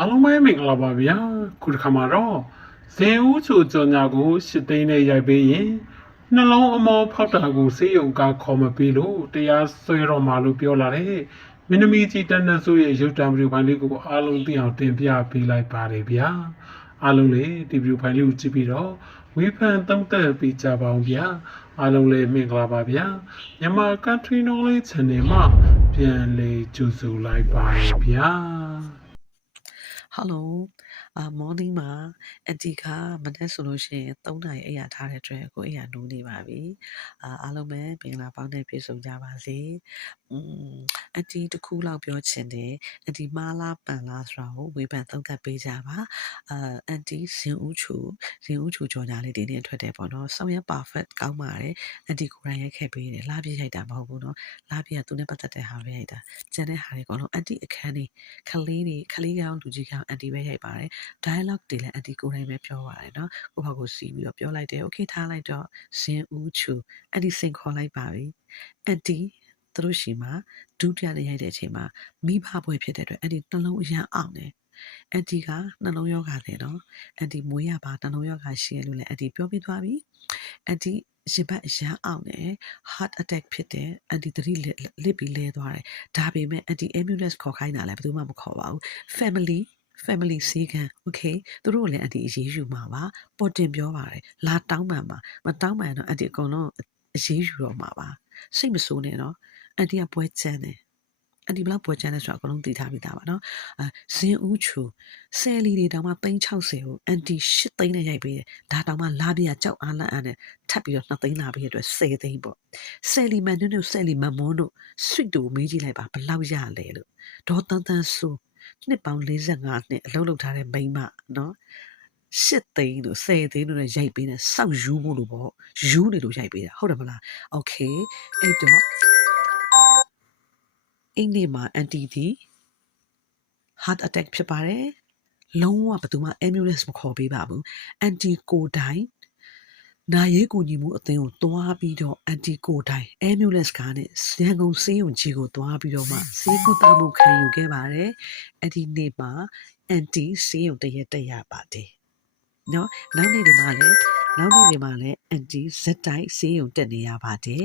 အားလုံးပဲမင်္ဂလာပါဗျာခုတစ်ခါမှာတော့ဇင်ဦးချိုကြော်ညာကိုရှစ်သိန်းနဲ့ရိုက်ပေးရင်နှလုံးအမောဖောက်တာကိုစေးရုံကခေါ်မပေးလို့တရားစွဲတော့မှာလို့ပြောလာတဲ့မင်းသမီးကြီးတန်းတန်းဆိုရဲ့ရုပ်တံဗီဒီယိုဖိုင်လေးကိုအားလုံးသိအောင်တင်ပြပေးလိုက်ပါတယ်ဗျာအားလုံးလေဒီဗီဒီယိုဖိုင်လေးကိုကြည့်ပြီးတော့ဝေဖန်သုံးသပ်ပေးကြပါအောင်ဗျာအားလုံးလည်းမင်္ဂလာပါဗျာမြန်မာ Country Knowledge Channel မှာပြန်လေကြိုဆိုလိုက်ပါတယ်ဗျာ ဟယ်လိုအာ morning မှာအန်တီကမနေ့ဆိုလို့ရှိရင်3နာရီအိပ်ရထားတဲ့အတွက်ကိုအိပ်ရနိုးနေပါပြီအာအားလုံးပဲပင်လာပေါင်းနဲ့ပြည့်စုံကြပါစေอืมအန်တီတစ်ခုလောက်ပြောချင်တယ်အန်တီမာလာပန်လာဆိုတာကိုဝေဖန်သုံးသပ်ပေးကြပါအာအန်တီဇင်ဦးချူဇင်ဦးချူကြော်ညာလေးဒီနေ့ထွက်တယ်ပေါ့နော်ဆောင်းရ perfect ကောင်းပါတယ်အန်တီကိုယ်တိုင်ရိုက်ခဲ့ပေးတယ်လာပြရိုက်တာမဟုတ်ဘူးနော်လာပြကသူနဲ့ပတ်သက်တဲ့ဟာပဲရိုက်တာကျန်တဲ့ဟာတွေကတော့အန်တီအခန်းလေးခလေးတွေခလေးကောင်လူကြီးကောင်အန်တီပဲရိုက်ပါတယ် dialogue တွေလည်းအန်တီကိုယ်တိုင်ပဲပြောပါတယ်เนาะကိုယ့်ဘာကိုစီးပြီးတော့ပြောလိုက်တယ် okay ထားလိုက်တော့ဇင်ဦးချူအန်တီစင်ခေါ်လိုက်ပါပြီအန်တီသူတို့ရှိမှာဒုတိယနေ့ရိုက်တဲ့အချိန်မှာမိဘပွဲဖြစ်တဲ့အတွက်အန်တီနှလုံးအရန်အောင်တယ်အန်တီကနှလုံးယောဂတယ်နော်အန်တီမွေးရပါနှလုံးယောဂရှိရလို့လည်းအန်တီပြောပြသွားပြီအန်တီရင်ဘတ်အရန်အောင်တယ် heart attack ဖြစ်တယ်အန်တီတတိလစ်လစ်ပြီးလဲသွားတယ်ဒါပေမဲ့အန်တီ ambulance ခေါ်ခိုင်းတာလည်းဘယ်သူမှမခေါ်ပါဘူး family family စီကံ okay သူတို့ကိုလည်းအန်တီအရေးယူမှာပါပေါ်တင်ပြောပါတယ်လာတောင်းပန်ပါမတောင်းပန်တော့အန်တီအကုန်လုံးအရေးယူတော့မှာပါစိတ်မဆိုးနဲ့နော်အန်တီကပွဲချမ်းတယ်အန်တီဘလောက်ပွဲချမ်းလဲဆိုတော့အကုန်လုံးသိထားပြီးသားပါနော်အဲဇင်ဦးချူဆယ်လီတွေတောင်မှ360ကိုအန်တီ8သိန်းနဲ့ရိုက်ပေးတယ်ဒါတောင်မှလာပြကြောက်အားလန့်အားနဲ့ထပ်ပြီးတော့2သိန်းလာပေးရတဲ့အတွက်10သိန်းပေါ့ဆယ်လီမန်တို့ဆယ်လီမန်မွန်းတို့ဆွစ်တူမေးကြည့်လိုက်ပါဘယ်လောက်ရလဲလို့ဒေါ်တန်းတန်းဆူ နှစ်ပေါင်း45နှစ်အလုပ်လုပ်ထားတဲ့မိန်းမနော်ရှစ်သိန်းတို့ဆယ်သိန်းတို့နဲ့ရိုက်ပေးတယ်စောက်ယူဖို့လို့ပေါ့ယူနေလို့ရိုက်ပေးတာဟုတ်တယ်မလားโอเคအဲ့တော့အင်းဒီမှာအန်တီဒီ heart attack ဖြစ်ပါတယ်လုံးဝဘယ်သူမှ ambulance မခေါ်ပေးပါဘူးအန်တီကိုတိုင် နာရေးကူညီမှုအသင်းကိုတွားပြီးတော့အန်တီကိုတိုင် ambulance ကားနဲ့ရန်ကုန်စေးရုံကြီးကိုတွားပြီးတော့မှစေးကုသမှုခံယူခဲ့ပါတယ်အဲ့ဒီနေ့မှာအန်တီစေးရုံတရက်တက်ရပါတယ်နော်နောက်နေ့တွေမှာလည်းနောက်နေ့တွေမှာလည်းအန်တီဇက်တိုက်စေးရုံတက်နေရပါတယ်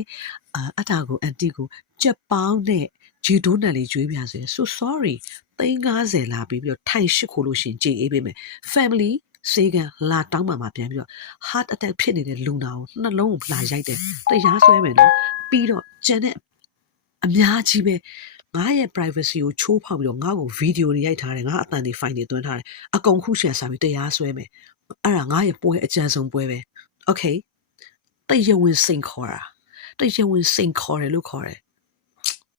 အာအတားကိုအန်တီကိုကြက်ပေါင်းနဲ့ဂျီဒိုးနယ်လေးကျွေးပြစေ so sorry 350လာပြီးပြီးတော့ထိုင်ရှိခိုးလို့ရှရင်ကြည်အေးပေးမယ် family စေကံလာတောင်းမှမှာပြန်ပြီးတော့ heart attack ဖြစ်နေတဲ့လူနာကိုနှလုံးကိုလာရိုက်တယ်တရားစွဲမယ်နော်ပြီးတော့ကျန်တဲ့အများကြီးပဲငါရဲ့ privacy ကိုချိုးဖောက်ပြီးတော့ငါ့ကိုဗီဒီယိုတွေရိုက်ထားတယ်ငါအတန်တွေ file တွေသွင်းထားတယ်အကုန်ခုရှယ်စာပြီးတရားစွဲမယ်အဲ့ဒါငါရဲ့ပွဲအကြံဆုံးပွဲပဲ okay တရားဝင်စိန်ခေါ်တာတရားဝင်စိန်ခေါ်တယ်လို့ခေါ်တယ်